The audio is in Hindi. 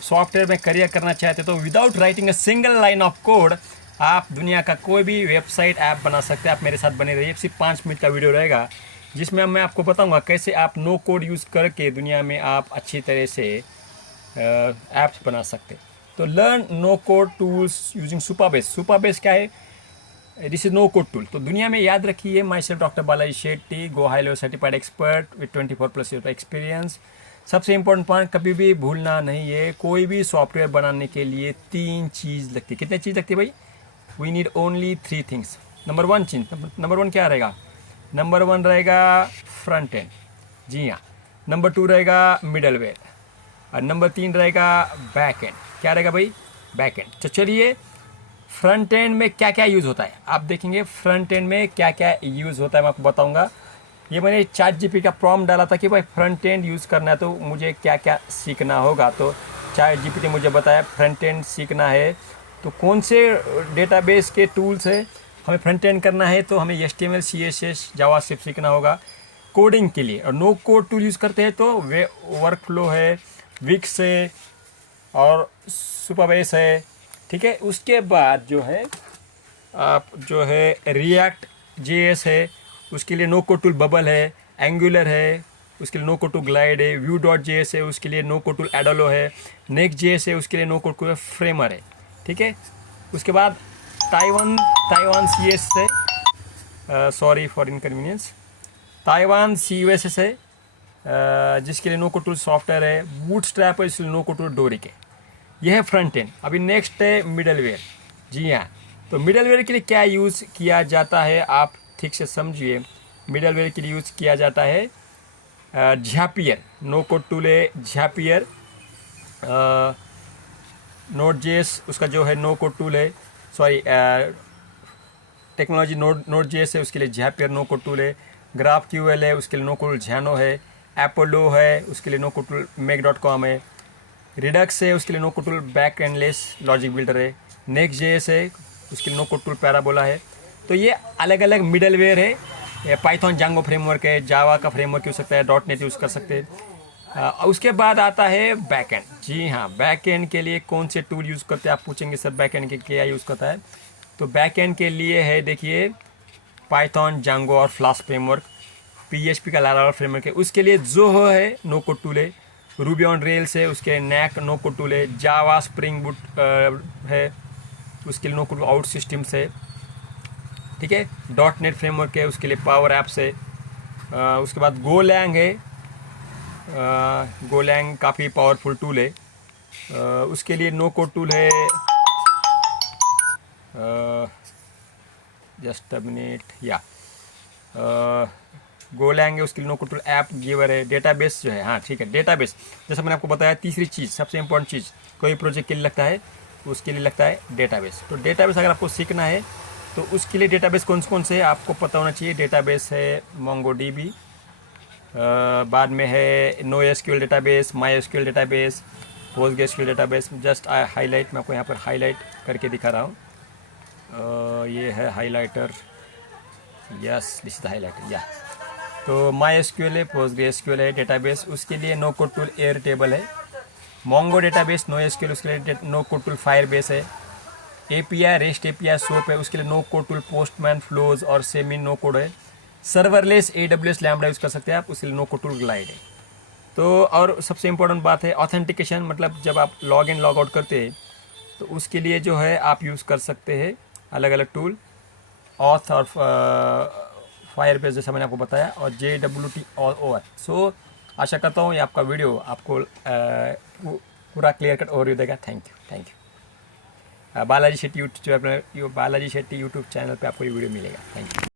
सॉफ्टवेयर में करियर करना चाहते हो तो without writing a single line of code आप दुनिया का कोई भी वेबसाइट ऐप बना सकते हैं। आप मेरे साथ बने रहिए, सिर्फ 5 मिनट का वीडियो रहेगा जिसमें मैं आपको बताऊंगा कैसे आप नो कोड यूज़ करके दुनिया में आप अच्छी तरह से ऐप्स बना सकते। तो learn no code tools using Supabase. Supabase क्या है? This is no code tool. तो दुनिया में याद रखिए, myself doctor Balaji Shetty, GoHighLevel certified expert with 24+ year experience. सबसे इम्पोर्टेंट पॉइंट कभी भी भूलना नहीं है, कोई भी सॉफ्टवेयर बनाने के लिए 3 चीज़ लगती है। कितनी चीज़ लगती है भाई? We need only 3 things. Number 1 चीज़, नंबर 1 क्या रहेगा? नंबर 1 रहेगा फ्रंट एंड, जी हाँ। नंबर 2 रहेगा मिडलवेयर और नंबर 3 रहेगा बैक एंड। क्या रहेगा भाई? Back and. तो चलिए, फ्रंट एंड में क्या क्या यूज़ होता है आप देखेंगे। फ्रंट एंड में क्या क्या यूज़ होता है मैं आपको बताऊंगा। ये मैंने ChatGPT का प्रॉम्प्ट डाला था कि भाई फ्रंट एंड यूज़ करना है तो मुझे क्या क्या सीखना होगा। तो ChatGPT मुझे बताया फ्रंट एंड सीखना है तो कौन से डेटाबेस के टूल्स है हमें फ्रंट एंड करना है, तो हमें HTML CSS जावास्क्रिप्ट सीखना होगा कोडिंग के लिए। और नो कोड टूल यूज़ करते हैं तो वे वर्कफ्लो है, विक्स है और सुपरबेस है, ठीक है। उसके बाद जो है आप जो है रिएक्ट JS है, उसके लिए नो कोड टूल बबल है, एंगुलर है, उसके लिए नो कोड टूल ग्लाइड है, Vue.js है, उसके लिए नो कोड टूल एडोलो है, Next.js है, उसके लिए नो कोड टूल फ्रेमर है, ठीक है। उसके बाद ताइवान CS है, sorry for inconvenience, Taiwan CUSS है, जिसके लिए नो कोड टूल सॉफ्टवेयर है, बूटस्ट्रैप है, इसलिए नो कोड टूल डोरिक है। यह है फ्रंट एंड। अभी नेक्स्ट है मिडलवेयर। जी हाँ, तो मिडलवेयर के लिए क्या यूज़ किया जाता है आप ठीक से समझिए। मिडलवेयर के लिए यूज़ किया जाता है झापियर, नो कोड टूल है झापियर। Node.js उसका जो है नो कोड टूल है, सॉरी टेक्नोलॉजी Node.js है, उसके लिए झापियर नो कोड टूल है। GraphQL है, उसके लिए नो कोड टूल झैनो है। एपोलो है, उसके लिए नो कोड टूल make.com है। रिडक्स है, उसके लिए no code tool Backendless logic builder है। Next.js है, उसके लिए नो कोड टूल पैराबोला है। तो ये अलग अलग मिडलवेयर है। पाइथन जांगो फ्रेमवर्क है, जावा का फ्रेमवर्क यूज़ सकता है, .NET यूज़ कर सकते हैं। उसके बाद आता है बैक एंड। जी हाँ, बैक एंड के लिए कौन से टूल यूज़ करते हैं आप पूछेंगे सर बैक एंड के क्या यूज़ करता है। तो बैक एंड के लिए है देखिए पाइथन जांगो और फ्लास्क फ्रेमवर्क, PHP का लारावल फ्रेमवर्क है, उसके लिए जो है नो कोड टूल है। रूबी ऑन रेल्स है, उसके नैक नो कोड टूल है। जावा स्प्रिंग बूट है, उसके लिए नो कोड आउट सिस्टम्स है, ठीक है। .NET फ्रेमवर्क है, उसके लिए पावर एप्स है। उसके बाद गोलैंग है, गोलैंग काफ़ी पावरफुल टूल है। उसके लिए नो कोड टूल है, जस्ट अ मिनट या गोलैंग है, उसके लिए no code tool AppGyver है। डेटाबेस जो है, हाँ ठीक है, डेटाबेस जैसा मैंने आपको बताया तीसरी चीज़ सबसे इंपॉर्टेंट चीज़ कोई प्रोजेक्ट के लिए लगता है उसके लिए लगता है डेटाबेस। तो डेटाबेस अगर आपको सीखना है तो उसके लिए डेटाबेस कौन से है आपको पता होना चाहिए। डेटाबेस है MongoDB, बाद में है NoSQL database, MySQL database, PostgreSQL database. Just highlight मैं आपको यहाँ पर हाईलाइट करके दिखा रहा हूँ। ये है highlighter, yes this is the highlighter yeah. तो MySQL है, PostgreSQL है डेटाबेस, उसके लिए नो कोड टूल एयरटेबल है। Mongo डेटाबेस NoSQL, उसके लिए नो कोड टूल फायरबेस है। API REST API SOAP है, उसके लिए no code tool Postman, flows और सेमी नो कोड है। सर्वरलेस AWS लैम्बडा यूज़ कर सकते हैं आप, उसके लिए नो कोड टूल ग्लाइड है। तो और सबसे इम्पोर्टेंट बात है ऑथेंटिकेशन, मतलब जब आप लॉग इन लॉग आउट करते हैं तो उसके लिए जो है आप यूज़ कर सकते हैं अलग अलग टूल, ऑथ और फायरबेस जैसा मैंने आपको बताया, और JWT और OAuth। सो आशा करता हूँ ये आपका वीडियो आपको पूरा क्लियर कट ओवरव्यू देगा। Thank you. Balaji Shetty YouTube channel पे आपको ये वीडियो मिलेगा। Thank you.